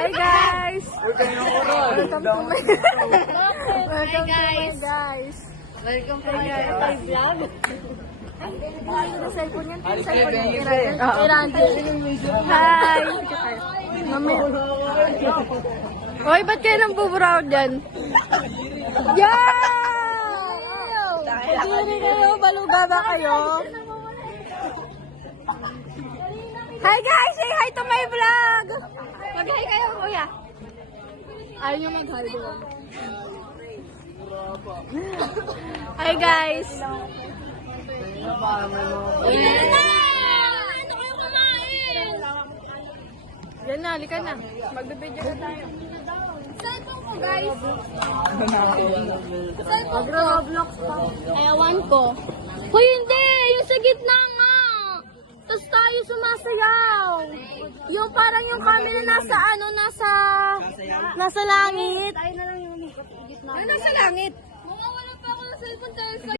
Hi guys! Welcome to my guys. Welcome to my vlog. Ay, na cellphone yan. Cellphone yan. Kay Randy. Hi! Mamaya. Hoy, ba't kayo nang buburaw dyan? Yeah! Hindi kayo, baluga ba kayo? Hi guys! Say hi to my vlog! Mag-hi kayo, kuya. Ayaw nyo mag-hi doon. Hi guys! Ano kayo kumain? Yan na, halika na. Magbibideo na tayo. Cellphone ko, guys. Mag-roblox pa. Ayawan ko. Hoy, hindi! Yung sa gitna nga! Tapos tayo sumasayaw. Yung parang yung camera nasa ano, nasa langit. Tayo na lang yung gitna. Ano nasa langit? Mawawala pa ako ng cellphone dahil sa